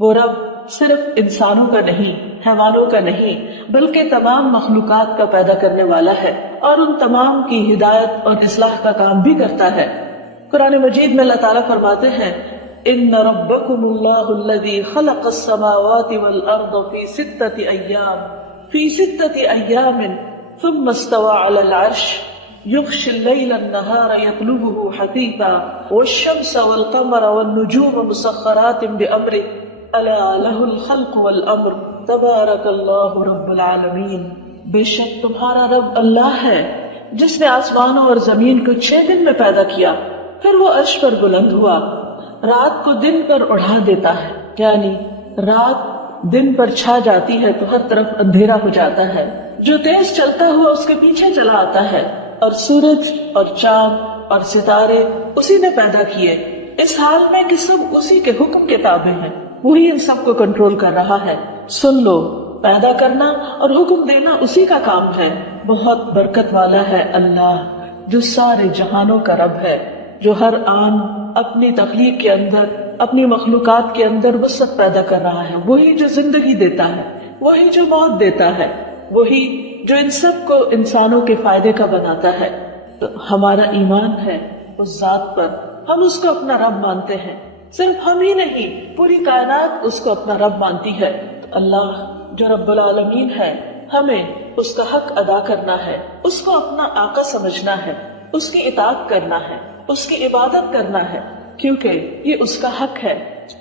وہ رب صرف انسانوں کا نہیں، حیوانوں کا نہیں، بلکہ تمام مخلوقات کا پیدا کرنے والا ہے، اور ان تمام کی ہدایت اور اصلاح کا کام بھی کرتا ہے۔ قرآن مجید میں اللہ تعالیٰ فرماتے ہیں ان ربکم اللہ الذی خلق السماوات والارض فی ستۃ ایام ثم استوى علی العرش یغشی اللیل النہار یطلبہ حثیثا والشمس والقمر والنجوم مسخرات بامرہ الا لہ الخلق والامر تبارک اللہ رب العالمین۔ بے شک تمہارا رب اللہ ہے جس نے آسمانوں اور زمین کو 6 دن میں پیدا کیا، پھر وہ عرش پر بلند ہوا، رات کو دن پر اڑا دیتا ہے، یعنی رات دن پر چھا جاتی ہے تو ہر طرف اندھیرا ہو جاتا ہے، جو تیز چلتا ہوا اس کے پیچھے چلا آتا ہے، اور سورج اور چاند اور ستارے اسی نے پیدا کیے، اس حال میں کہ سب اسی کے حکم کے تابع ہیں، وہی ان سب کو کنٹرول کر رہا ہے۔ سن لو، پیدا کرنا اور حکم دینا اسی کا کام ہے۔ بہت برکت والا ہے اللہ جو سارے جہانوں کا رب ہے، جو ہر آن اپنی تخلیق کے اندر، اپنی مخلوقات کے اندر وسعت پیدا کر رہا ہے، وہی جو زندگی دیتا ہے، وہی جو موت دیتا ہے، وہی جو ان سب کو انسانوں کے فائدے کا بناتا ہے۔ تو ہمارا ایمان ہے اس ذات پر، ہم اس کو اپنا رب مانتے ہیں، صرف ہم ہی نہیں پوری کائنات اس کو اپنا رب مانتی ہے۔ تو اللہ جو رب العالمین ہے، ہمیں اس کا حق ادا کرنا ہے، اس کو اپنا آقا سمجھنا ہے، اس کی اطاعت کرنا ہے، اس کی عبادت کرنا ہے، کیونکہ یہ اس کا حق ہے۔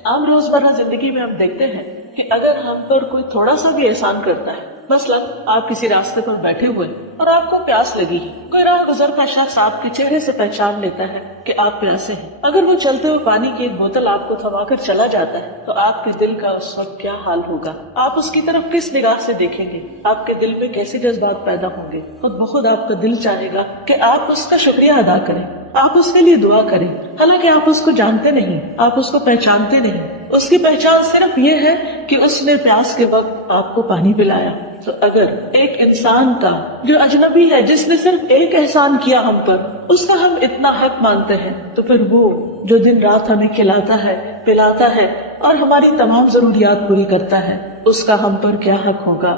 عام روزمرہ زندگی میں ہم دیکھتے ہیں کہ اگر ہم پر کوئی تھوڑا سا بھی احسان کرتا ہے، مثلا آپ کسی راستے پر بیٹھے ہوئے اور آپ کو پیاس لگی، کوئی راہ گزرتا شخص آپ کے چہرے سے پہچان لیتا ہے کہ آپ پیاسے ہیں، اگر وہ چلتے ہوئے پانی کی ایک بوتل آپ کو تھما کر چلا جاتا ہے تو آپ کے دل کا اس وقت کیا حال ہوگا؟ آپ اس کی طرف کس نگاہ سے دیکھیں گے؟ آپ کے دل میں کیسے جذبات پیدا ہوں گے؟ خود بخود آپ کا دل چاہے گا کہ آپ اس کا شکریہ ادا کریں، آپ اس کے لیے دعا کریں، حالانکہ آپ اس کو جانتے نہیں، آپ اس کو پہچانتے نہیں، اس کی پہچان صرف یہ ہے کہ اس نے پیاس کے وقت آپ کو پانی پلایا۔ تو اگر ایک انسان کا جو اجنبی ہے، جس نے صرف ایک احسان کیا ہم پر، اس کا ہم اتنا حق مانتے ہیں، تو پھر وہ جو دن رات ہمیں کھلاتا ہے، پلاتا ہے اور ہماری تمام ضروریات پوری کرتا ہے، اس کا ہم پر کیا حق ہوگا؟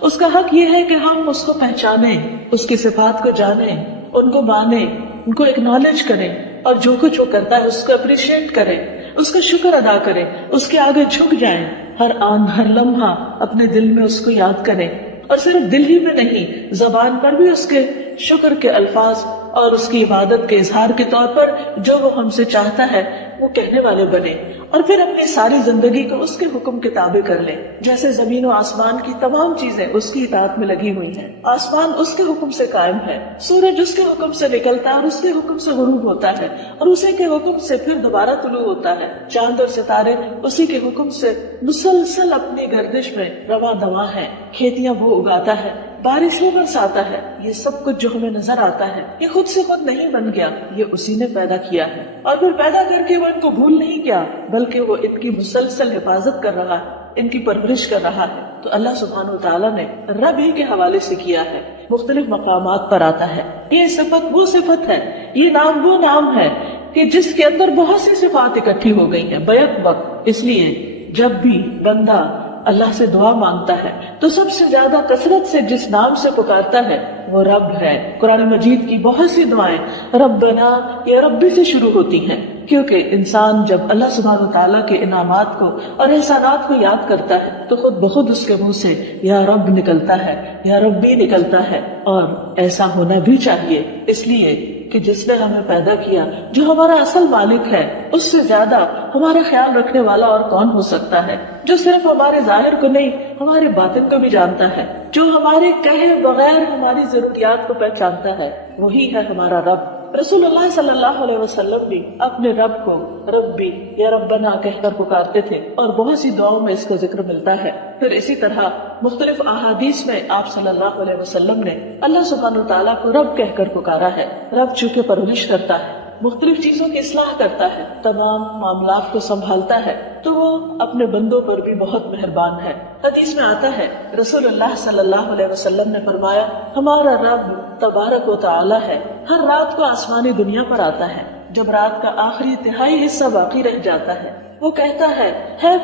اس کا حق یہ ہے کہ ہم اس کو پہچانیں، اس کی صفات کو جانیں، ان کو مانیں، ان کو اکنالج کریں، اور جو کچھ وہ کرتا ہے اس کو اپریشیٹ کریں، اس کا شکر ادا کریں، اس کے آگے جھک جائیں، ہر آن ہر لمحہ اپنے دل میں اس کو یاد کریں، اور صرف دل ہی میں نہیں، زبان پر بھی اس کے شکر کے الفاظ اور اس کی عبادت کے اظہار کے طور پر جو وہ ہم سے چاہتا ہے وہ کہنے والے بنے، اور پھر اپنی ساری زندگی کو اس کے حکم کے تابع کر لیں۔ جیسے زمین و آسمان کی تمام چیزیں اس کی اطاعت میں لگی ہوئی ہیں، آسمان اس کے حکم سے قائم ہے، سورج اس کے حکم سے نکلتا ہے اور اس کے حکم سے غروب ہوتا ہے، اور اسی کے حکم سے پھر دوبارہ طلوع ہوتا ہے، چاند اور ستارے اسی کے حکم سے مسلسل اپنی گردش میں رواں دواں ہیں، کھیتیاں وہ اگاتا ہے، بارش وہ برساتا ہے، یہ سب کچھ جو ہمیں نظر آتا ہے یہ خود سے خود نہیں بن گیا، یہ اسی نے پیدا کیا ہے، اور پھر پیدا کر کے وہ ان کو بھول نہیں کیا بلکہ وہ ان کی مسلسل حفاظت کر رہا ہے، ان کی پرورش کر رہا ہے۔ تو اللہ سبحانہ وتعالیٰ نے رب ہی کے حوالے سے کیا ہے، مختلف مقامات پر آتا ہے، یہ صفت وہ صفت ہے، یہ نام وہ نام ہے کہ جس کے اندر بہت سی صفات اکٹھی ہو گئی ہیں بیک وقت۔ اس لیے جب بھی بندہ اللہ سے دعا مانگتا ہے تو سب سے زیادہ کثرت سے جس نام سے پکارتا ہے وہ رب ہے۔ قرآن مجید کی بہت سی دعائیں ربنا یا ربی سے شروع ہوتی ہیں، کیونکہ انسان جب اللہ سبحانہ وتعالیٰ کے انعامات کو اور احسانات کو یاد کرتا ہے تو خود بخود اس کے منہ سے یا رب نکلتا ہے، یا ربی نکلتا ہے، اور ایسا ہونا بھی چاہیے، اس لیے کہ جس نے ہمیں پیدا کیا، جو ہمارا اصل مالک ہے، اس سے زیادہ ہمارا خیال رکھنے والا اور کون ہو سکتا ہے، جو صرف ہمارے ظاہر کو نہیں ہمارے باطن کو بھی جانتا ہے، جو ہمارے کہے بغیر ہماری ضروریات کو پہچانتا ہے، وہی ہے ہمارا رب۔ رسول اللہ صلی اللہ علیہ وسلم بھی اپنے رب کو ربی یا ربنا کہہ کر پکارتے تھے، اور بہت سی دعاؤں میں اس کا ذکر ملتا ہے۔ پھر اسی طرح مختلف احادیث میں آپ صلی اللہ علیہ وسلم نے اللہ سبحانہ وتعالیٰ کو رب کہہ کر پکارا ہے۔ رب چونکہ پرورش کرتا ہے، مختلف چیزوں کی اصلاح کرتا ہے، تمام معاملات کو سنبھالتا ہے، تو وہ اپنے بندوں پر بھی بہت مہربان ہے۔ حدیث میں آتا ہے رسول اللہ صلی اللہ علیہ وسلم نے فرمایا، ہمارا رب تبارک و تعالی ہے، ہر رات کو آسمانی دنیا پر آتا ہے، جب رات کا آخری تہائی حصہ باقی رہ جاتا ہے، وہ کہتا ہے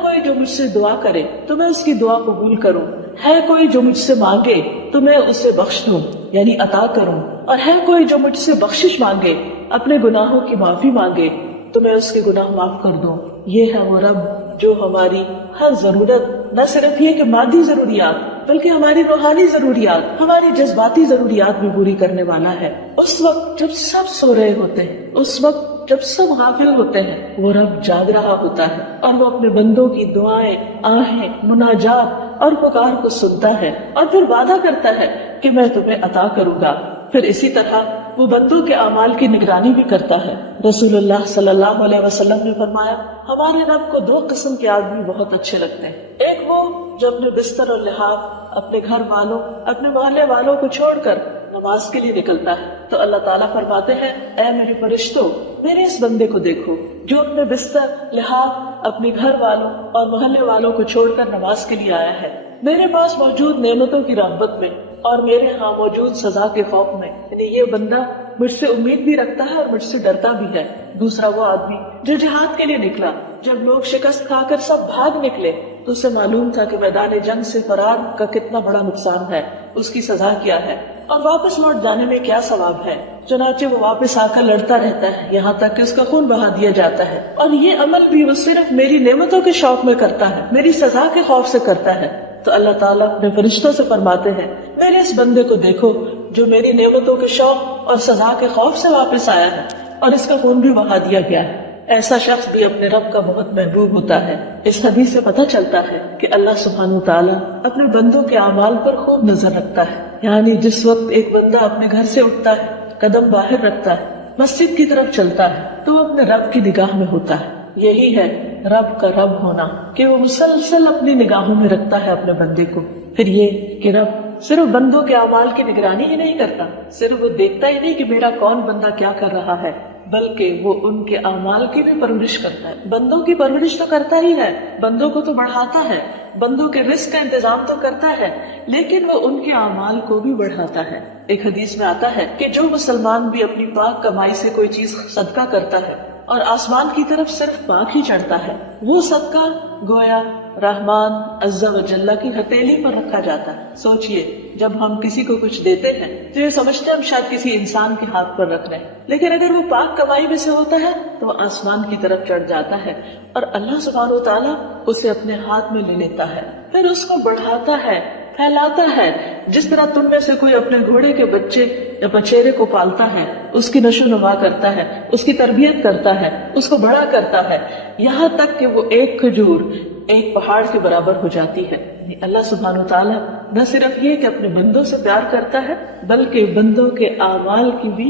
کوئی جو مجھ سے دعا کرے تو میں اس کی دعا قبول کروں، ہے کوئی جو مجھ سے مانگے تو میں اسے بخش دوں یعنی عطا کروں، اور ہے کوئی جو مجھ سے بخشش مانگے، اپنے گناہوں کی معافی مانگے تو میں اس کے گناہ معاف کر دوں۔ یہ ہے وہ رب جو ہماری ہر ضرورت، نہ صرف یہ کہ مادی ضروریات بلکہ ہماری روحانی ضروریات، ہماری جذباتی ضروریات بھی پوری کرنے والا ہے۔ اس وقت جب سب سو رہے ہوتے ہیں، اس وقت جب سب غافل ہوتے ہیں، وہ رب جاگ رہا ہوتا ہے اور وہ اپنے بندوں کی دعائیں، آہیں، مناجات اور پکار کو سنتا ہے اور پھر وعدہ کرتا ہے کہ میں تمہیں عطا کروں گا۔ پھر اسی طرح وہ بندوں کے اعمال کی نگرانی بھی کرتا ہے۔ رسول اللہ صلی اللہ علیہ وسلم نے فرمایا، ہمارے رب کو دو قسم کے آدمی بہت اچھے لگتے ہیں۔ ایک وہ جو اپنے بستر اور لحاف، اپنے گھر والوں، اپنے محلے والوں کو چھوڑ کر نماز کے لیے نکلتا ہے تو اللہ تعالیٰ فرماتے ہیں، اے میرے فرشتوں، میرے اس بندے کو دیکھو جو اپنے بستر، لحاف، اپنے گھر والوں اور محلے والوں کو چھوڑ کر نماز کے لیے آیا ہے، میرے پاس موجود نعمتوں کی رغبت میں اور میرے ہاں موجود سزا کے خوف میں، یعنی یہ بندہ مجھ سے امید بھی رکھتا ہے اور مجھ سے ڈرتا بھی ہے۔ دوسرا وہ آدمی جو جہاد کے لیے نکلا، جب لوگ شکست کھا کر سب بھاگ نکلے تو اسے معلوم تھا کہ میدان جنگ سے فرار کا کتنا بڑا نقصان ہے، اس کی سزا کیا ہے اور واپس لوٹ جانے میں کیا ثواب ہے، چنانچہ وہ واپس آ کر لڑتا رہتا ہے یہاں تک کہ اس کا خون بہا دیا جاتا ہے، اور یہ عمل بھی وہ صرف میری نعمتوں کے شوق میں کرتا ہے، میری سزا کے خوف سے کرتا ہے۔ تو اللہ تعالیٰ اپنے فرشتوں سے فرماتے ہیں، میرے اس بندے کو دیکھو جو میری نعمتوں کے شوق اور سزا کے خوف سے واپس آیا ہے اور اس کا خون بھی بہا دیا گیا ہے۔ ایسا شخص بھی اپنے رب کا بہت محبوب ہوتا ہے۔ اس حدیث سے پتہ چلتا ہے کہ اللہ سبحانہ وتعالیٰ اپنے بندوں کے اعمال پر خوب نظر رکھتا ہے، یعنی جس وقت ایک بندہ اپنے گھر سے اٹھتا ہے، قدم باہر رکھتا ہے، مسجد کی طرف چلتا ہے تو وہ اپنے رب کی نگاہ میں ہوتا ہے۔ یہی ہے رب کا رب ہونا، کہ وہ مسلسل اپنی نگاہوں میں رکھتا ہے اپنے بندے کو۔ پھر یہ کہ رب صرف بندوں کے اعمال کی نگرانی ہی نہیں کرتا، صرف وہ دیکھتا ہی نہیں کہ میرا کون بندہ کیا کر رہا ہے، بلکہ وہ ان کے اعمال کی بھی پرورش کرتا ہے۔ بندوں کی پرورش تو کرتا ہی ہے، بندوں کو تو بڑھاتا ہے، بندوں کے رزق کا انتظام تو کرتا ہے، لیکن وہ ان کے اعمال کو بھی بڑھاتا ہے۔ ایک حدیث میں آتا ہے کہ جو مسلمان بھی اپنی پاک کمائی سے کوئی چیز صدقہ کرتا ہے اور آسمان کی طرف صرف پاک ہی چڑھتا ہے، وہ صدقہ گویا رحمان عز و جل کی ہتھیلی پر رکھا جاتا ہے۔ سوچئے، جب ہم کسی کو کچھ دیتے ہیں تو یہ سمجھتے ہیں ہم شاید کسی انسان کے ہاتھ پر رکھ رہے ہیں، لیکن اگر وہ پاک کمائی میں سے ہوتا ہے تو وہ آسمان کی طرف چڑھ جاتا ہے اور اللہ سبحانہ و تعالیٰ اسے اپنے ہاتھ میں لے لیتا ہے، پھر اس کو بڑھاتا ہے، پھیلاتا ہے۔ جس طرح تم میں سے کوئی اپنے گھوڑے کے بچے یا بچیرے کو پالتا ہے، اس کی نشو نما کرتا ہے، اس کی تربیت کرتا ہے، اس کو بڑا کرتا ہے، یہاں تک کہ وہ ایک کھجور ایک پہاڑ کے برابر ہو جاتی ہے۔ اللہ سبحانہ وتعالیٰ نہ صرف یہ کہ اپنے بندوں سے پیار کرتا ہے، بلکہ بندوں کے اعمال کی بھی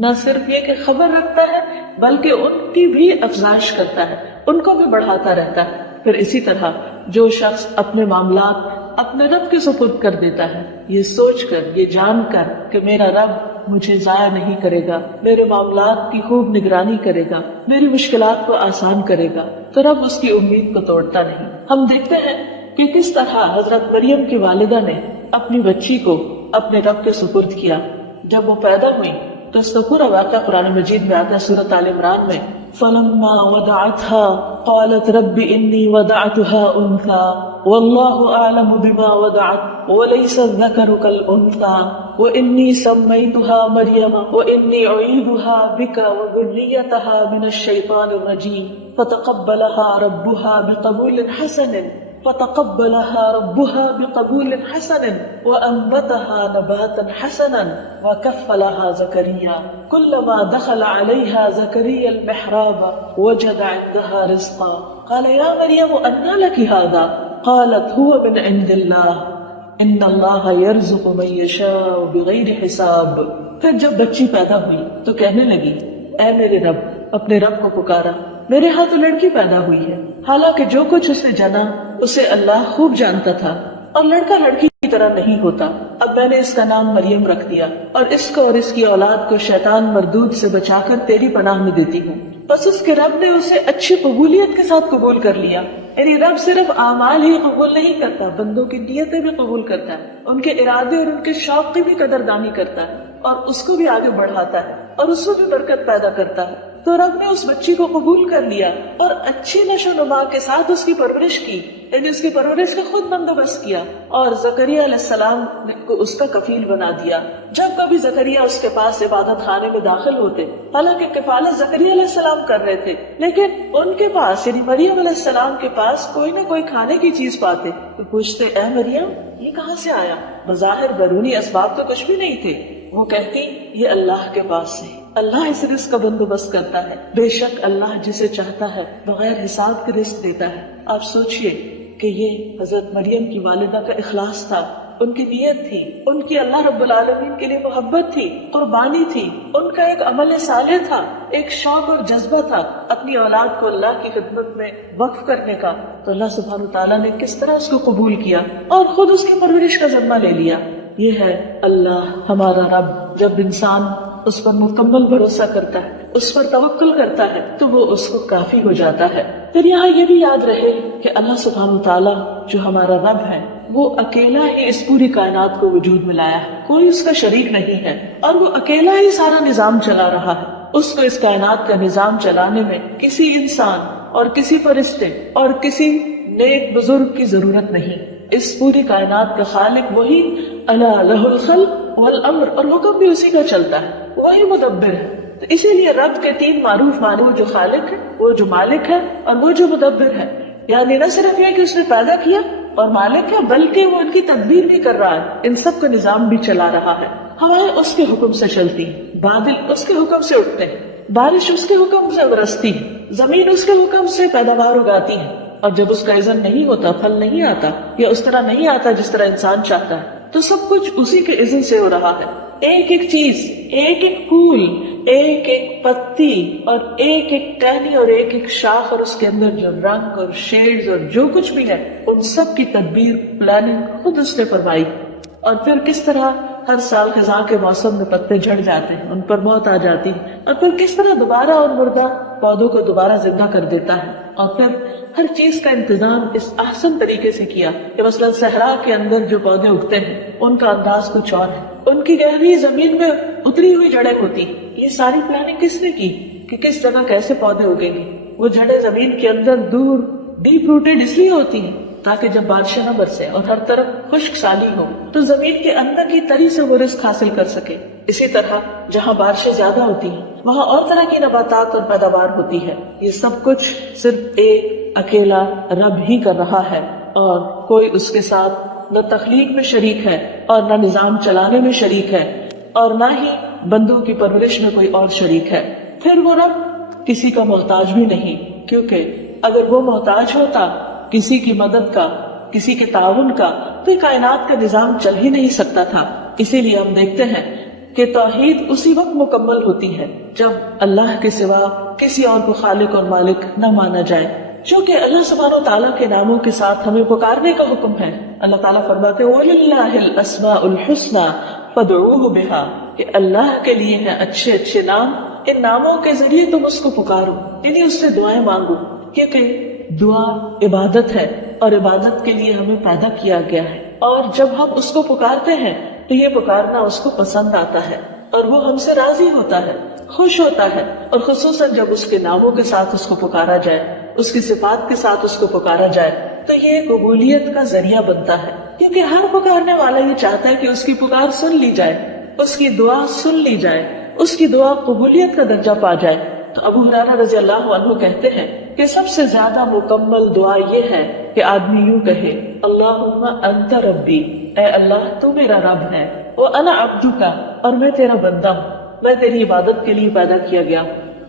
نہ صرف یہ کہ خبر رکھتا ہے، بلکہ ان کی بھی افزائش کرتا ہے، ان کو بھی بڑھاتا رہتا ہے۔ پھر اسی طرح جو شخص اپنے معاملات اپنے رب کے سپرد کر دیتا ہے، یہ سوچ کر، یہ جان کر کہ میرا رب مجھے ضائع نہیں کرے گا، میرے معاملات کی خوب نگرانی کرے گا، میری مشکلات کو آسان کرے گا، تو رب اس کی امید کو توڑتا نہیں۔ ہم دیکھتے ہیں کہ کس طرح حضرت مریم کی والدہ نے اپنی بچی کو اپنے رب کے سپرد کیا۔ جب وہ پیدا ہوئی تو اس کا پورا واقعہ قرآن مجید میں آتا ہے، سورۃ آل عمران میں، فَلَمَّا وَضَعَتْهَا قَالَتْ رَبِّ إِنِّي وَضَعْتُهَا أُنثَىٰ وَاللَّهُ أَعْلَمُ بِمَا وَضَعَتْ وَلَيْسَ الذَّكَرُ كَالْأُنثَىٰ وَإِنِّي سَمَّيْتُهَا مَرْيَمَ وَإِنِّي أُعِيذُهَا بِكَ وَذُرِّيَّتَهَا مِنَ الشَّيْطَانِ الرَّجِيمِ فَتَقَبَّلَهَا رَبُّهَا بِقَبُولٍ حَسَنٍ وَأَنبَتَهَا نَبَاتًا حَسَنًا وَكَفَّلَهَا زَكَرِيَّا كُلَّمَا دَخَلَ عَلَيْهَا زَكَرِيَّا الْمِحْرَابَ وَجَدَ عِندَهَا رِزْقًا قَالَ يَا مَرْيَمُ أَنَّىٰ لَكِ هَٰذَا قَالَتْ هُوَ مِنْ عِندِ اللَّهِ إِنَّ اللَّهَ يَرْزُقُ مَن يَشَاءُ بِغَيْرِ حِسَابٍ۔ پھر جب بچی پیدا ہوئی تو کہنے لگی، اے میرے رب، اپنے رب کو پکارا، میرے ہاں تو لڑکی پیدا ہوئی ہے، حالانکہ جو کچھ اس نے جنا اسے اللہ خوب جانتا تھا، اور لڑکا لڑکی کی طرح نہیں ہوتا۔ اب میں نے اس کا نام مریم رکھ دیا، اور اس کو اور اس کی اولاد کو شیطان مردود سے بچا کر تیری پناہ میں دیتی ہوں۔ بس اس کے رب نے اسے اچھی قبولیت کے ساتھ قبول کر لیا۔ یعنی رب صرف اعمال ہی قبول نہیں کرتا، بندوں کی نیتیں بھی قبول کرتا ہے، ان کے ارادے اور ان کے شوق کی بھی قدردانی کرتا ہے، اور اس کو بھی آگے بڑھاتا ہے اور اس میں بھی برکت پیدا کرتا ہے۔ تو رب نے اس بچی کو قبول کر لیا اور اچھی نشو و نما کے ساتھ اس کی پرورش کی، یعنی اس کی پرورش کا خود بندوبست کیا، اور زکریا علیہ السلام کو اس کا کفیل بنا دیا۔ جب کبھی زکریا اس کے پاس عبادت خانے میں داخل ہوتے، حالانکہ کفالت زکریا علیہ السلام کر رہے تھے، لیکن ان کے پاس یعنی مریم علیہ السلام کے پاس کوئی نہ کوئی کھانے کی چیز پاتے تو پوچھتے، اے مریم یہ کہاں سے آیا؟ بظاہر بیرونی اسباب تو کچھ بھی نہیں تھے۔ وہ کہتی، یہ اللہ کے پاس سے، اللہ اس رزق کا بندوبست کرتا ہے، بے شک اللہ جسے چاہتا ہے بغیر حساب کے رزق دیتا ہے۔ آپ سوچئے کہ یہ حضرت مریم کی والدہ کا اخلاص تھا، ان کی نیت تھی، ان کی اللہ رب العالمین کے لیے محبت تھی، قربانی تھی، ان کا ایک عمل صالح تھا، ایک شوق اور جذبہ تھا اپنی اولاد کو اللہ کی خدمت میں وقف کرنے کا۔ تو اللہ سبحانہ تعالیٰ نے کس طرح اس کو قبول کیا اور خود اس کی پرورش کا ذمہ لے لیا۔ یہ ہے اللہ ہمارا رب۔ جب انسان اس پر مکمل بھروسہ کرتا ہے، اس پر توکل کرتا ہے، تو وہ اس کو کافی ہو جاتا ہے۔ پھر یہاں یہ بھی یاد رہے کہ اللہ سبحانہ تعالیٰ جو ہمارا رب ہے وہ اکیلا ہی اس پوری کائنات کو وجود میں لایا ہے، کوئی اس کا شریک نہیں ہے، اور وہ اکیلا ہی سارا نظام چلا رہا ہے۔ اس کو اس کائنات کا نظام چلانے میں کسی انسان اور کسی فرشتے اور کسی نیک بزرگ کی ضرورت نہیں۔ اس پوری کائنات کا خالق وہی، الا لہ الخلق والامر، اور حکم بھی اسی کا چلتا ہے، وہی مدبر ہے۔ تو اسی لیے رب کے تین معروف معنی، وہ جو خالق ہے، وہ جو مالک ہے، اور وہ جو مدبر ہے۔ یعنی نہ صرف یہ کہ اس نے پیدا کیا اور مالک ہے، بلکہ وہ ان کی تدبیر بھی کر رہا ہے، ان سب کا نظام بھی چلا رہا ہے۔ ہوائیں اس کے حکم سے چلتی ہیں، بادل اس کے حکم سے اٹھتے ہیں، بارش اس کے حکم سے برستی ہے، زمین اس کے حکم سے پیداوار اگاتی ہے، اور جب اس کا اذن نہیں ہوتا، پھل نہیں آتا یا اس طرح نہیں آتا جس طرح انسان چاہتا ہے، تو سب کچھ اسی کے اذن سے ہو رہا ہے۔ ایک ایک چیز، ایک ایک پھول، ایک ایک پتی اور ایک ایک ٹہنی اور ایک ایک شاخ، اور اس کے اندر جو رنگ اور شیڈز اور جو کچھ بھی ہے، ان سب کی تدبیر، پلاننگ خود اس نے فرمائی۔ اور پھر کس طرح ہر سال خزاں کے موسم میں پتے جھڑ جاتے ہیں، ان پر موت آ جاتی ہے، اور پھر کس طرح دوبارہ اور مردہ پودوں کو دوبارہ زندہ کر دیتا ہے، اور پھر ہر چیز کا انتظام اس احسن طریقے سے کیا کہ مثلا صحرا کے اندر جو پودے اگتے ہیں ان کا انداز کچھ اور ہے، ان کی گہری زمین میں اتری ہوئی جڑیں ہوتی۔ یہ ساری پلاننگ کس نے کی کہ کس جگہ کیسے پودے اگیں گے؟ وہ جڑیں زمین کے اندر دور ڈیپ روٹیڈ اس لیے ہوتی ہیں تاکہ جب بارشیں نہ برسے اور ہر طرف خشک سالی ہو تو زمین کے اندر کی تری سے وہ رزق حاصل کر سکے۔ اسی طرح جہاں بارشیں زیادہ ہوتی ہیں وہاں اور طرح کی نباتات اور پیداوار ہوتی ہے۔ یہ سب کچھ صرف ایک اکیلا رب ہی کر رہا ہے، اور کوئی اس کے ساتھ نہ تخلیق میں شریک ہے اور نہ نظام چلانے میں شریک ہے، اور نہ ہی بندوں کی پرورش میں کوئی اور شریک ہے۔ پھر وہ رب کسی کا محتاج بھی نہیں، کیونکہ اگر وہ محتاج ہوتا کسی کی مدد کا، کسی کے تعاون کا، تو کائنات کا نظام چل ہی نہیں سکتا تھا۔ اسی لیے ہم دیکھتے ہیں کہ توحید اسی وقت مکمل ہوتی ہے جب اللہ کے سوا کسی اور کو خالق اور مالک نہ مانا جائے۔ چونکہ اللہ سبحانہ وتعالیٰ کے ناموں کے ساتھ ہمیں پکارنے کا حکم ہے۔ اللہ تعالیٰ فرماتے ہیں وَلِلَّهِ الْأَسْمَاءُ الْحُسْنَى فَادْعُوهُ بِهَا، کہ اللہ کے لیے ہیں اچھے اچھے نام، ان ناموں کے ذریعے تم اس کو پکارو، یعنی اس سے دعائیں مانگو، کیونکہ دعا عبادت ہے اور عبادت کے لیے ہمیں پیدا کیا گیا ہے، اور جب ہم اس کو پکارتے ہیں تو یہ پکارنا اس کو پسند آتا ہے اور وہ ہم سے راضی ہوتا ہے، خوش ہوتا ہے، اور خصوصاً جب اس کے ناموں کے ساتھ اس کو پکارا جائے، اس کی صفات کے ساتھ اس کو پکارا جائے تو یہ قبولیت کا ذریعہ بنتا ہے، کیونکہ ہر پکارنے والا یہ چاہتا ہے کہ اس کی پکار سن لی جائے، اس کی دعا سن لی جائے، اس کی دعا قبولیت کا درجہ پا جائے۔ تو ابو ہریرہ رضی اللہ عنہ کہتے ہیں کہ سب سے زیادہ مکمل دعا یہ ہے کہ آدمی یوں کہے اللہم انت ربی، اے اللہ تو میرا رب ہے، وانا عبدک، اور میں تیرا بندہ ہوں، میں تیری عبادت کے لیے پیدا کیا گیا،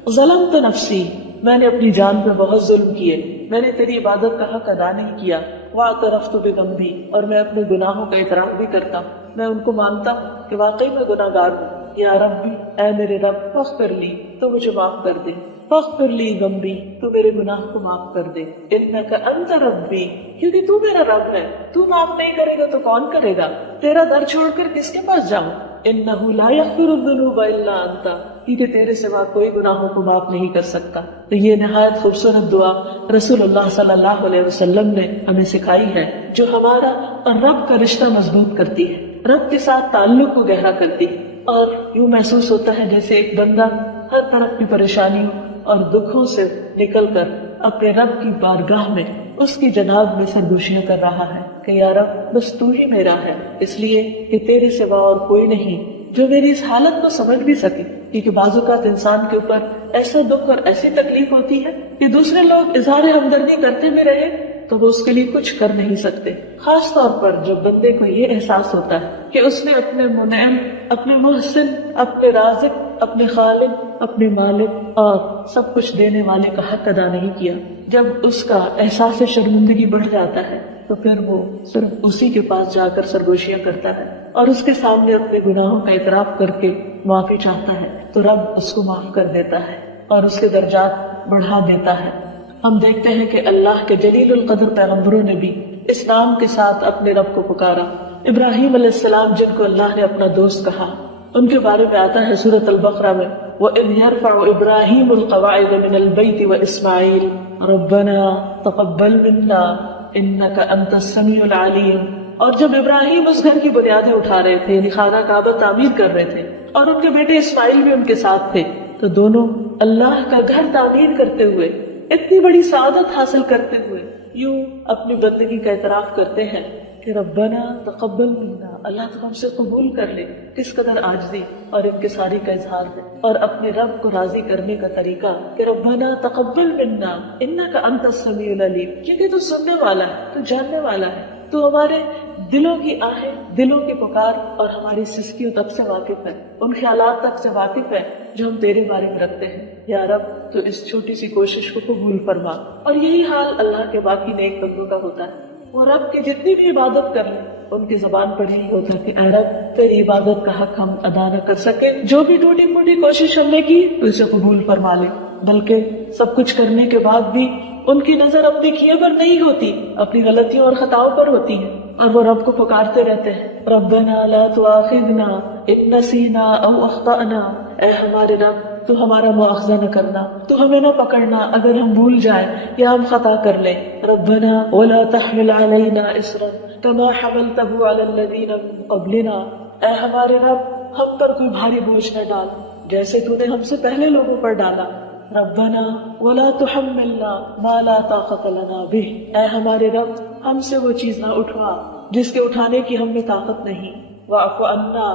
ظلمت نفسی، میں نے اپنی جان پہ بہت ظلم کیے، میں نے تیری عبادت کا حق ادا نہیں کیا، واعترفت بذنبی، اور میں اپنے گناہوں کا اعتراف بھی کرتا ہوں، میں ان کو مانتا ہوں کہ واقعی میں گناہ گار ہوں۔ یا ربی، اے میرے رب، فاغفر لی، تو مجھے معاف کر دے، فاغفر لی ذنبی، تو میرے گناہ کو معاف کر دے، انک انت ربی، کیونکہ تو میرا رب ہے، تو معاف نہیں کرے گا تو کون کرے گا، تیرا در چھوڑ کر کس کے پاس جاؤں، انہ لا یغفر الذنوب الا انت، کیونکہ تیرے سوا کوئی گناہوں کو معاف نہیں کر سکتا۔ تو یہ نہایت خوبصورت دعا رسول اللہ صلی اللہ علیہ وسلم نے ہمیں سکھائی ہے، جو ہمارا اور رب کا رشتہ مضبوط کرتی ہے، رب کے ساتھ تعلق کو گہرا کرتی ہے، اور یوں محسوس ہوتا ہے جیسے ایک بندہ ہر طرح کی پریشانیوں اور دکھوں سے نکل کر اپنے رب کی بارگاہ میں اس کی جناب میں سرگوشیاں کر رہا ہے کہ یا رب بس تو ہی میرا ہے، اس لیے کہ تیرے سوا اور کوئی نہیں جو میری اس حالت کو سمجھ بھی سکے، کیونکہ بعض اوقات انسان کے اوپر ایسا دکھ اور ایسی تکلیف ہوتی ہے کہ دوسرے لوگ اظہار ہمدردی کرتے بھی رہے تو وہ اس کے لیے کچھ کر نہیں سکتے، خاص طور پر جب بندے کو یہ احساس ہوتا ہے کہ اس نے اپنے منعم، اپنے محسن، اپنے رازق، اپنے خالق، اپنے مالک اور سب کچھ دینے والے کا حق ادا نہیں کیا۔ جب اس کا احساس شرمندگی بڑھ جاتا ہے تو پھر وہ صرف اسی کے پاس جا کر سرگوشیاں کرتا ہے اور اس کے سامنے اپنے گناہوں کا اعتراف کر کے معافی چاہتا ہے تو رب اس کو معاف کر دیتا ہے اور اس کے درجات بڑھا دیتا ہے۔ ہم دیکھتے ہیں کہ اللہ کے جلیل القدر پیغمبروں نے بھی اس نام کے ساتھ اپنے رب کو پکارا۔ ابراہیم علیہ السلام جن کو اللہ نے اپنا دوست کہا، ان کے بارے میں آتا ہے سورۃ البقرہ میں وَإِذْ يَرْفَعُ إِبْرَاهِيمُ الْقَوَاعِدَ مِنَ الْبَيْتِ وَإِسْمَاعِيلُ رَبَّنَا تَقَبَّلْ مِنَّا إِنَّكَ أَنْتَ السَّمِيعُ الْعَلِيمُ۔ اور جب ابراہیم اس گھر کی بنیادیں اٹھا رہے تھے، یعنی خانہ کعبہ تعمیر کر رہے تھے اور ان کے بیٹے اسماعیل بھی ان کے ساتھ تھے، تو دونوں اللہ کا گھر تعمیر کرتے ہوئے، اتنی بڑی سعادت حاصل کرتے ہوئے یوں اپنی بندگی کا اعتراف کرتے ہیں کہ ربنا تقبل منا، اللہ تو ہم سے قبول کر لے۔ کس قدر عاجزی اور انکساری کا اظہار ہے، اور اپنے رب کو راضی کرنے کا طریقہ کہ ربنا تقبل منا انک انت السمیع العلیم، کیونکہ تو سننے والا ہے، تو جاننے والا ہے، تو ہمارے دلوں کی آہیں، دلوں کی پکار اور ہماری سسکیوں تک سے واقف ہے، ان خیالات تک سے واقف ہے جو ہم تیرے بارے میں رکھتے ہیں۔ یا رب تو اس چھوٹی سی کوشش کو قبول فرما۔ اور یہی حال اللہ کے باقی نیک بندوں کا ہوتا ہے، وہ رب کی جتنی بھی عبادت کر لیں ان کی زبان پر یہی ہوتا ہے کہ اے رب تیری عبادت کا حق ہم ادا نہ کر سکے، جو بھی ٹوٹی پھوٹی کوشش ہم نے کی تو اسے قبول فرما لے۔ بلکہ سب کچھ کرنے کے بعد بھی ان کی نظر اپنے کیے پر نہیں ہوتی، اپنی غلطیوں اور خطاؤں پر ہوتی ہے، اور وہ رب کو پکارتے رہتے ہیں ربنا لا تؤاخذنا ان نسینا او اخطأنا، اے ہمارے رب تو ہمارا مواخذہ نہ کرنا، تو ہمیں نہ پکڑنا اگر ہم بھول جائیں یا ہم خطا کر لیں۔ ربنا ولا تحمل علينا اصرا كما حملته على الذين من قبلنا، اے ہمارے رب ہم پر کوئی بھاری بوجھ نہ ڈال جیسے تو نے ہم سے پہلے لوگوں پر ڈالا۔ ربنا ولا تحملنا ما لا طاقت لنا به، اے ہمارے رب ہم سے وہ چیز نہ اٹھوا جس کے اٹھانے کی ہم میں طاقت نہیں۔ واعف عنا،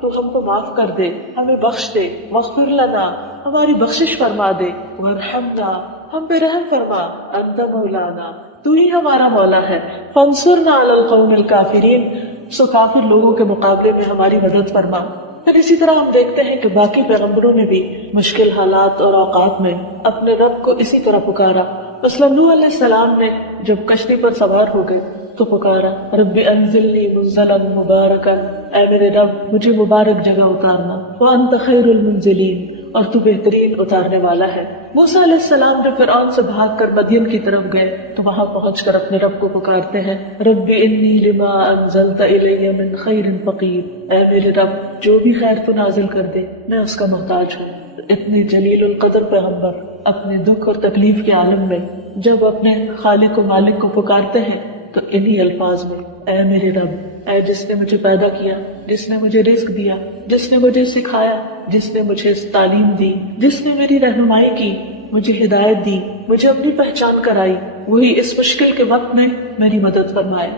تو ہم کو معاف کر دے، ہمیں بخش دے۔ واغفر لنا، ہماری بخشش فرما دے۔ وارحمنا، ہم پہ رحم فرما۔ انت مولانا، تو ہی ہمارا مولا ہے۔ فانصرنا علی القوم الکافرین، سو کافر لوگوں کے مقابلے میں ہماری مدد فرما۔ پھر اسی طرح ہم دیکھتے ہیں کہ باقی پیغمبروں نے بھی مشکل حالات اور اوقات میں اپنے رب کو اسی طرح پکارا۔ مثلا نوح علیہ السلام نے جب کشتی پر سوار ہو گئے تو پکارا رب انزلنی منزلا مبارکا، اے میرے رب مجھے مبارک جگہ اتارنا۔ وانت خیر المنزلین، اور تو بہترین اتارنے والا ہے۔ موسیٰ علیہ السلام جب فرعون سے بھاگ کر مدین کی طرف گئے تو وہاں پہنچ کر اپنے رب کو پکارتے ہیں رب انی لما انزلت الی من خیر فقیر، اے میرے رب جو بھی خیر تو نازل کر دے میں اس کا محتاج ہوں۔ اتنے جلیل القدر پیغمبر اپنے دکھ اور تکلیف کے عالم میں جب اپنے خالق و مالک کو پکارتے ہیں تو انہی الفاظ میں اے میرے رب، اے جس نے مجھے پیدا کیا، جس نے مجھے رزق دیا، جس نے مجھے سکھایا، جس نے مجھے تعلیم دی، جس نے میری رہنمائی کی، مجھے ہدایت دی، مجھے اپنی پہچان کرائی، وہی اس مشکل کے وقت میں میری مدد فرمائے۔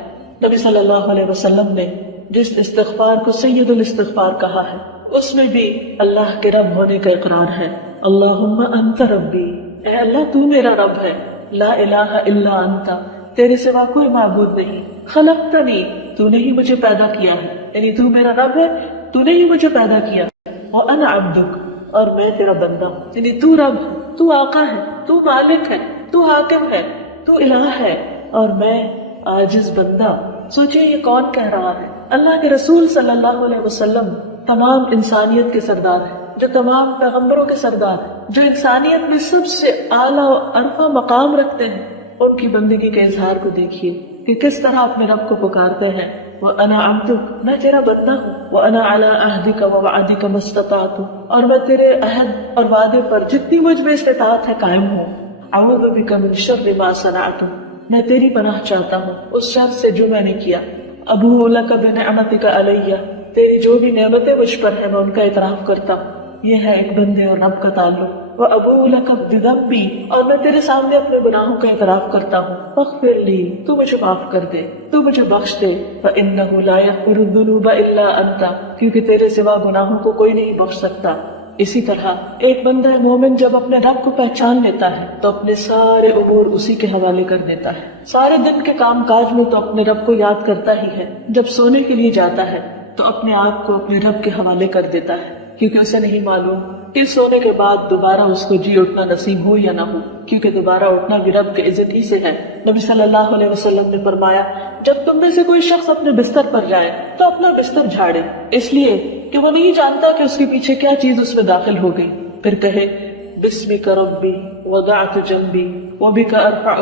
نبی صلی اللہ علیہ وسلم نے جس استغفار کو سید الاستغفار کہا ہے اس میں بھی اللہ کے رب ہونے کا اقرار ہے۔ اللہم انت ربی، اے اللہ تو میرا رب ہے، لا الہ الا انت، تیرے سوا کوئی معبود نہیں، خلقتنی، تو نے ہی مجھے پیدا کیا ہے، یعنی تو میرا رب ہے، تو نے ہی مجھے پیدا کیا، وانا عبدک، اور میں تیرا بندہ ہوں، یعنی تو رب، تو آقا ہے، تو مالک ہے، تو حاکم ہے، تو الہ ہے، اور میں عاجز بندہ۔ سوچئے یہ کون کہہ رہا ہے؟ اللہ کے رسول صلی اللہ علیہ وسلم تمام انسانیت کے سردار ہیں، جو تمام پیغمبروں کے سردار ہیں، جو انسانیت میں سب سے اعلیٰ و عرفہ مقام رکھتے ہیں، ان کی بندگی کے اظہار کو دیکھیے کہ کس طرح اپنے رب کو پکارتے ہیں وَأَنَا عَبْدُكَ، میں تیرا بندہ ہوں، وَأَنَا عَلَىٰ عَهْدِكَ وَوَعْدِكَ مَا اسْتَطَعْتُ، اور میں تیرے عہد اور وعدے پر جتنی مجھ میں استطاعت ہے قائم ہوں۔ أَعُوذُ بِكَ مِن شَرِّ مَا صَنَعْتُ، میں تیری پناہ چاہتا ہوں اس شر سے جو میں نے کیا۔ أَبُوءُ لَكَ بِنِعْمَتِكَ عَلَيَّ، تیری جو بھی نعمتیں مجھ پر ہیں میں ان کا اعتراف کرتا ہوں۔ یہ ہے ایک بندے اور رب کا تعلق. وَأَبُوءُ لَكَ بِذَنبِي، اور میں تیرے سامنے اپنے گناہوں کا اعتراف کرتا ہوں. فاغفر لی، تو مجھے معاف کر دے، تو مجھے بخش دے. فَإِنَّهُ لَا يَغْفِرُ الذُّنُوبَ إِلَّا أَنْتَ، کیونکہ تیرے سوا گناہوں کو کوئی نہیں بخش سکتا. اسی طرح ایک بندہ مومن جب اپنے رب کو پہچان لیتا ہے تو اپنے سارے امور اسی کے حوالے کر دیتا ہے. سارے دن کے کام کاج میں تو اپنے رب کو یاد کرتا ہی ہے. جب سونے کے لیے جاتا ہے تو اپنے آپ کو اپنے رب کے حوالے کر دیتا ہے، کیونکہ اسے نہیں معلوم کہ سونے کے بعد دوبارہ اس کو جی اٹھنا نصیب ہو یا نہ ہو، کیونکہ دوبارہ اٹھنا بھی رب کے عزت ہی سے ہے. نبی صلی اللہ علیہ وسلم نے فرمایا، جب تم میں سے کوئی شخص اپنے بستر پر جائے تو اپنا بستر جھاڑے، اس لیے کہ وہ نہیں جانتا کہ اس کے پیچھے کیا چیز اس میں داخل ہو گئی. پھر کہے بسمک ربی وضعت جنبی وبک ارفعہ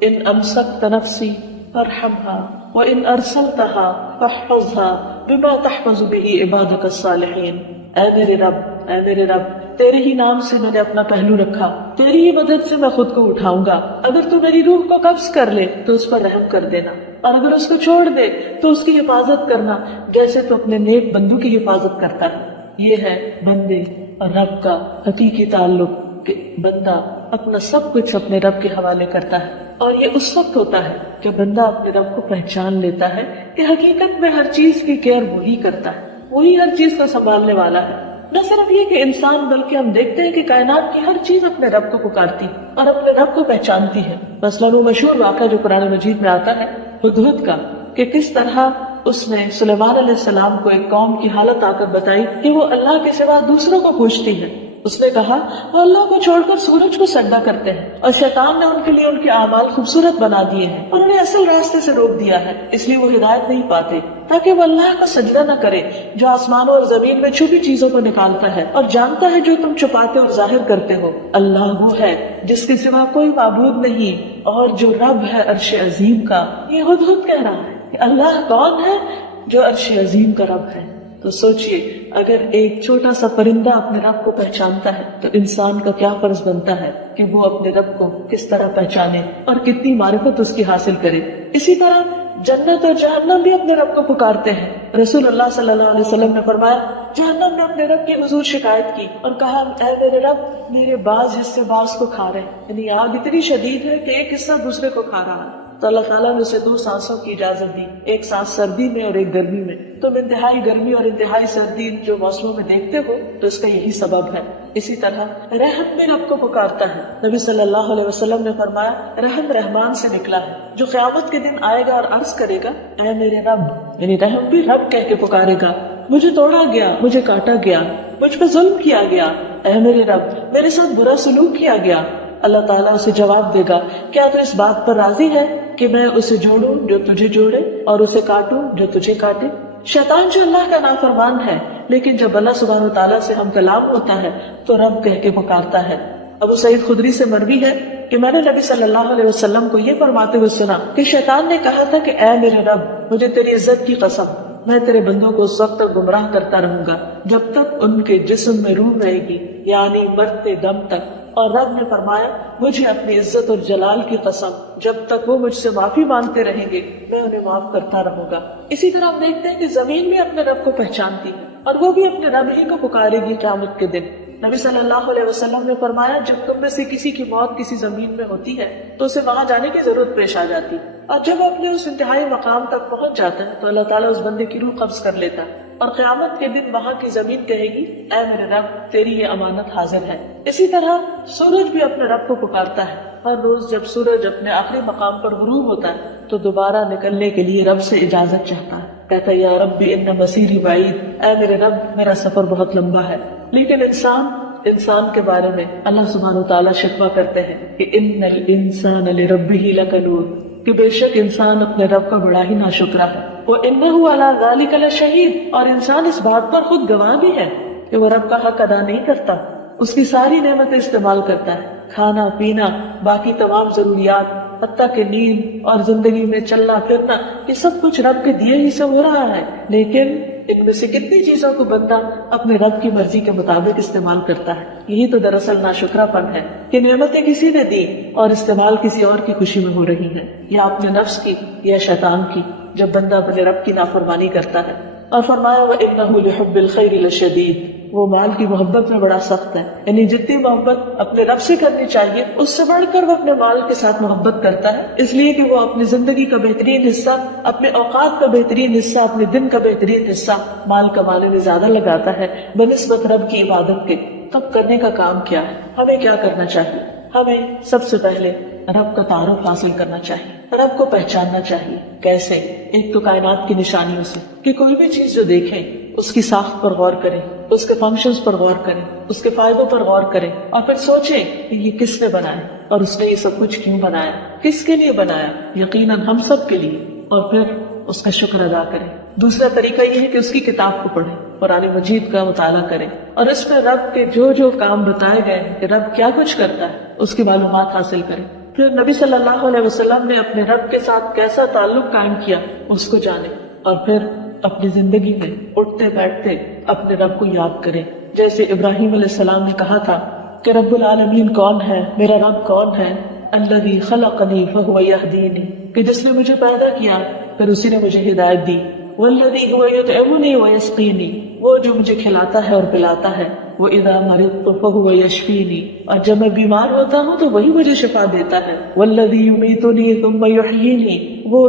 ان امسکت نفسی فارحمها وان ارسلتها فاحفظها بما تحفظ به عبادك الصالحین. اے میرے رب، اے میرے رب، تیرے ہی نام سے میں نے اپنا پہلو رکھا، تیری ہی مدد سے میں خود کو اٹھاؤں گا. اگر تو میری روح کو قبض کر لے تو اس پر رحم کر دینا، اور اگر اس کو چھوڑ دے تو اس کی حفاظت کرنا جیسے تو اپنے نیک بندوں کی حفاظت کرتا ہے. یہ ہے بندے اور رب کا حقیقی تعلق، کہ بندہ اپنا سب کچھ اپنے رب کے حوالے کرتا ہے. اور یہ اس وقت ہوتا ہے جب بندہ اپنے رب کو پہچان لیتا ہے کہ حقیقت میں ہر چیز کی کیئر وہی کرتا ہے، وہی ہر چیز کو سنبھالنے والا ہے. نہ صرف یہ کہ انسان، بلکہ ہم دیکھتے ہیں کہ کائنات کی ہر چیز اپنے رب کو پکارتی اور اپنے رب کو پہچانتی ہے. مثلاً وہ مشہور واقعہ جو قرآن مجید میں آتا ہے ہدہد کا، کہ کس طرح اس نے سلیمان علیہ السلام کو ایک قوم کی حالت آ کر بتائی کہ وہ اللہ کے سوا دوسروں کو پوجتی ہے. اس نے کہا وہ اللہ کو چھوڑ کر سورج کو سجدہ کرتے ہیں، اور شیطان نے ان کے لیے ان کے اعمال خوبصورت بنا دیے ہیں اور انہیں اصل راستے سے روک دیا ہے، اس لیے وہ ہدایت نہیں پاتے، تاکہ وہ اللہ کا سجدہ نہ کرے جو آسمانوں اور زمین میں چھپی چیزوں کو نکالتا ہے اور جانتا ہے جو تم چھپاتے اور ظاہر کرتے ہو. اللہ وہ ہے جس کے سوا کوئی معبود نہیں، اور جو رب ہے عرش عظیم کا. یہ ہدہد کہہ رہا ہے کہ اللہ کون ہے جو عرش عظیم کا رب ہے. تو سوچئے اگر ایک چھوٹا سا پرندہ اپنے رب کو پہچانتا ہے تو انسان کا کیا فرض بنتا ہے کہ وہ اپنے رب کو کس طرح پہچانے اور کتنی معرفت اس کی حاصل کرے. اسی طرح جنت اور جہنم بھی اپنے رب کو پکارتے ہیں. رسول اللہ صلی اللہ علیہ وسلم نے فرمایا، جہنم نے اپنے رب کی حضور شکایت کی اور کہا، اے میرے رب، میرے بعض حصے بعض کو کھا رہے ہیں. یعنی آگ اتنی شدید ہے کہ ایک حصہ دوسرے کو کھا رہا ہے. تو اللہ تعالیٰ نے اسے 2 سانسوں کی اجازت دی، ایک سانس سردی میں اور ایک گرمی میں. تم انتہائی گرمی اور انتہائی سردی جو موسموں میں دیکھتے ہو تو اس کا یہی سبب ہے. اسی طرح رحم بھی رب کو پکارتا ہے. نبی صلی اللہ علیہ وسلم نے فرمایا، رحم رحمان سے نکلا ہے جو قیامت کے دن آئے گا اور عرض کرے گا، اے میرے رب. یعنی رحم بھی رب کہہ کے پکارے گا، مجھے توڑا گیا، مجھے کاٹا گیا، مجھ پہ ظلم کیا گیا، اے میرے رب، میرے ساتھ برا سلوک کیا گیا. اللہ تعالیٰ اسے جواب دے گا، کیا تو اس بات پر راضی ہے کہ میں اسے جوڑوں جو تجھے جوڑے اور اسے کاٹوں جو تجھے کاٹے. شیطان جو اللہ کا نافرمان ہے، لیکن جب اللہ سبحانہ وتعالیٰ سے ہم کلام ہوتا ہے تو رب کہہ کے پکارتا ہے. ابو سعید خدری سے مروی ہے کہ میں نے نبی صلی اللہ علیہ وسلم کو یہ فرماتے ہوئے سنا کہ شیطان نے کہا تھا کہ اے میرے رب، مجھے تیری عزت کی قسم، میں تیرے بندوں کو اس وقت تک گمراہ کرتا رہوں گا جب تک ان کے جسم میں روح رہے گی، یعنی مرتے دم تک. اور رب نے فرمایا، مجھے اپنی عزت اور جلال کی قسم، جب تک وہ مجھ سے معافی مانگتے رہیں گے میں انہیں معاف کرتا رہوں گا. اسی طرح ہم دیکھتے ہیں کہ زمین بھی اپنے رب کو پہچانتی ہے اور وہ بھی اپنے رب ہی کو پکارے گی قیامت کے دن. نبی صلی اللہ علیہ وسلم نے فرمایا، جب تم میں سے کسی کی موت کسی زمین میں ہوتی ہے تو اسے وہاں جانے کی ضرورت پیش آ جاتی، اور جب وہ اپنے اس انتہائی مقام تک پہنچ جاتا ہے تو اللہ تعالیٰ اس بندے کی روح قبض کر لیتا ہے، اور قیامت کے دن وہاں کی زمین کہے گی، اے میرے رب، تیری یہ امانت حاضر ہے. اسی طرح سورج بھی اپنے رب کو پکارتا ہے. ہر روز جب سورج اپنے آخری مقام پر غروب ہوتا ہے تو دوبارہ نکلنے کے لیے رب سے اجازت چاہتا ہے، کہتا ہے، یا ربی ان مسیری بعید، اے میرے رب، میرا سفر بہت لمبا ہے. لیکن انسان کے بارے میں اللہ سبحانہ وتعالیٰ شکوہ کرتے ہیں کہ ان الانسان لربہ لکنود، کہ بے شک انسان اپنے رب کا بڑا ہی ناشکرا ہے. وَإِنَّهُ عَلَى ذَلِكَ لَشَهِيدٌ، اور انسان اس بات پر خود گواہ بھی ہے کہ وہ رب کا حق ادا نہیں کرتا، اس کی ساری نعمتیں استعمال کرتا ہے، کھانا پینا، باقی تمام ضروریات، حتیٰ کہ نیند اور زندگی میں چلنا پھرنا، یہ سب کچھ رب کے دیے ہی سے ہو رہا ہے. لیکن ان میں سے کتنی چیزوں کو بندہ اپنے رب کی مرضی کے مطابق استعمال کرتا ہے. یہی تو دراصل ناشکرا پن ہے کہ نعمتیں کسی نے دی اور استعمال کسی اور کی خوشی میں ہو رہی ہیں، یا اپنے نفس کی یا شیطان کی، جب بندہ اپنے رب کی نافرمانی کرتا ہے. اور فرمایا، وَإِنَّهُ لِحُبِّ الْخَيْرِ لَشَدِيدٌ، وہ مال کی محبت میں بڑا سخت ہے. یعنی جتنی محبت اپنے رب سے کرنی چاہیے اس سے بڑھ کر وہ اپنے مال کے ساتھ محبت کرتا ہے، اس لیے کہ وہ اپنی زندگی کا بہترین حصہ، اپنے اوقات کا بہترین حصہ، اپنے دن کا بہترین حصہ مال کمانے میں زیادہ لگاتا ہے بنسبت رب کی عبادت کے. تب کرنے کا کام کیا ہے؟ ہمیں کیا کرنا چاہیے؟ ہمیں سب سے پہلے رب کا تعارف حاصل کرنا چاہیے، رب کو پہچاننا چاہیے. کیسے؟ ایک تو کائنات کی نشانیوں سے، کہ کوئی بھی چیز جو دیکھیں اس کی ساخت پر غور کریں، اس کے فنکشنز پر غور کریں، اس کے فائدوں پر غور کریں، اور پھر سوچیں کہ یہ کس نے بنایا اور اس نے یہ سب کچھ کیوں بنایا، کس کے لیے بنایا؟ یقیناً ہم سب کے لیے. اور پھر اس کا شکر ادا کریں. دوسرا طریقہ یہ ہے کہ اس کی کتاب کو پڑھیں، قرآن مجید کا مطالعہ کریں، اور اس میں رب کے جو جو کام بتائے گئے ہیں کہ رب کیا کچھ کرتا ہے اس کی معلومات حاصل کریں. پھر نبی صلی اللہ علیہ وسلم نے اپنے رب کے ساتھ کیسا تعلق قائم کیا اس کو جانیں، اور پھر اپنی زندگی میں اٹھتے بیٹھتے اپنے رب کو یاد کریں. جیسے ابراہیم علیہ السلام نے کہا تھا کہ رب العالمین کون ہے، میرا رب کون ہے؟ الذی خلقنی فہو یہدینی، کہ جس نے مجھے پیدا کیا پھر اسی نے مجھے ہدایت دی. والذی هو یطعمنی ویسقینی، وہ جو مجھے کھلاتا ہے اور پلاتا ہے. وَإِذَا مَرِضْتُ فَهُوَ يَشْفِينِي، اور جب میں بیمار ہوتا ہوں تو وہی مجھے شفا دیتا ہے. وَالَّذِي يُمِيتُنِي ثُمَّ يُحْيِينِي، وہ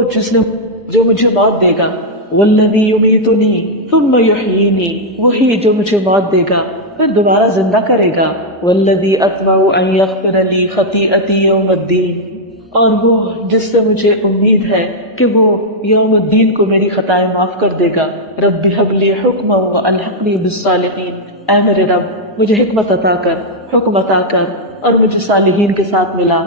جو مجھے موت دے گا. وَالَّذِي يُمِيتُنِي ثُمَّ يُحْيِينِي، وہی جو مجھے موت دے گا پھر دوبارہ زندہ کرے گا. وَالَّذِي أَطْمَعُ أَن يَغْفِرَ لِي خَطِيئَتِي يَوْمَ الدِّينِ، اور وہ جس سے مجھے امید ہے کہ وہ یوم الدین کو میری خطائیں معاف کر دے گا. رب هب لي حکما والحقنی بالصالحین، اے میرے رب مجھے حکمت عطا کر، حکم عطا کر اور مجھے صالحین کے ساتھ ملا.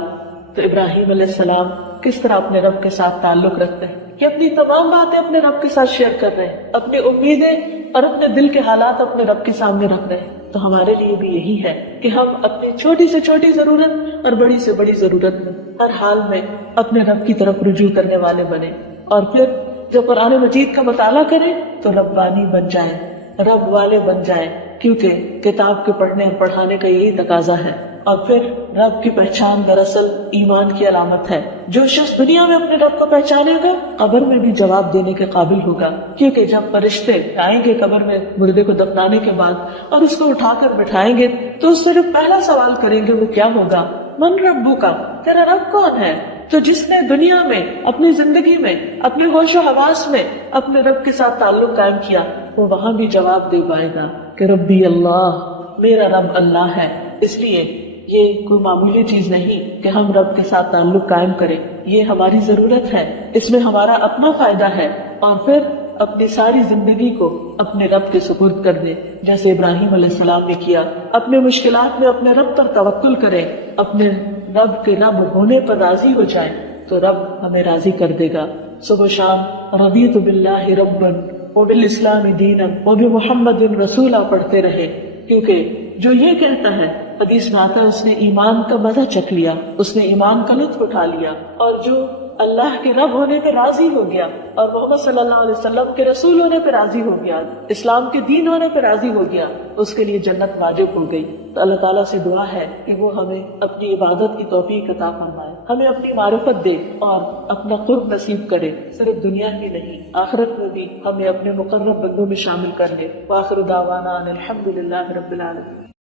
تو ابراہیم علیہ السلام کس طرح اپنے رب کے ساتھ تعلق رکھتے ہیں کہ اپنی تمام باتیں اپنے رب کے ساتھ شیئر کر رہے ہیں، اپنی امیدیں اور اپنے دل کے حالات اپنے رب کے سامنے رکھ رہے ہیں. تو ہمارے لیے بھی یہی ہے کہ ہم اپنی چھوٹی سے چھوٹی ضرورت اور بڑی سے بڑی ضرورت میں ہر حال میں اپنے رب کی طرف رجوع کرنے والے بنے، اور پھر جب قرآن مجید کا مطالعہ کریں تو ربانی بن جائیں، رب والے بن جائیں، کیونکہ کتاب کے پڑھنے اور پڑھانے کا یہی تقاضا ہے. اور پھر رب کی پہچان دراصل ایمان کی علامت ہے. جو شخص دنیا میں اپنے رب کو پہچانے گا قبر میں بھی جواب دینے کے قابل ہوگا، کیونکہ جب فرشتے آئیں گے قبر میں مردے کو دفنانے کے بعد اور اس کو اٹھا کر بٹھائیں گے تو اس سے جو پہلا سوال کریں گے وہ کیا ہوگا؟ من ربو کا، تیرا رب کون ہے؟ تو جس نے دنیا میں اپنی زندگی میں اپنے ہوش و حواس میں اپنے رب کے ساتھ تعلق قائم کیا وہ وہاں بھی جواب دے پائے گا کہ ربی اللہ، میرا رب اللہ ہے. اس لیے یہ کوئی معمولی چیز نہیں کہ ہم رب کے ساتھ تعلق قائم کریں، یہ ہماری ضرورت ہے، اس میں ہمارا اپنا فائدہ ہے. اور پھر اپنی ساری زندگی کو اپنے رب کے سپرد کر دیں جیسے ابراہیم علیہ السلام نے کیا. اپنے مشکلات میں اپنے رب پر توکل کریں، اپنے رب کے رب ہونے پر راضی ہو جائیں تو رب ہمیں راضی کر دے گا. صبح شام رضیت باللہ ربا وبالاسلام دینا وبمحمد رسولا پڑھتے رہے، کیونکہ جو یہ کہتا ہے حدیث میں آتا ہے اس نے ایمان کا مزہ چکھ لیا، اس نے ایمان کا لطف اٹھا لیا، اور جو اللہ کے رب ہونے پہ راضی ہو گیا اور محمد صلی اللہ علیہ وسلم کے رسول ہونے پہ راضی ہو گیا، اسلام کے دین ہونے پہ راضی ہو گیا، اس کے لیے جنت واجب ہو گئی. تو اللہ تعالیٰ سے دعا ہے کہ وہ ہمیں اپنی عبادت کی توفیق عطا فرمائے، ہمیں اپنی معرفت دے اور اپنا قرب نصیب کرے، صرف دنیا ہی نہیں آخرت میں بھی ہمیں اپنے مقرب بندوں میں شامل کر لے. وآخر دعوانا ان الحمد للہ رب العالمین.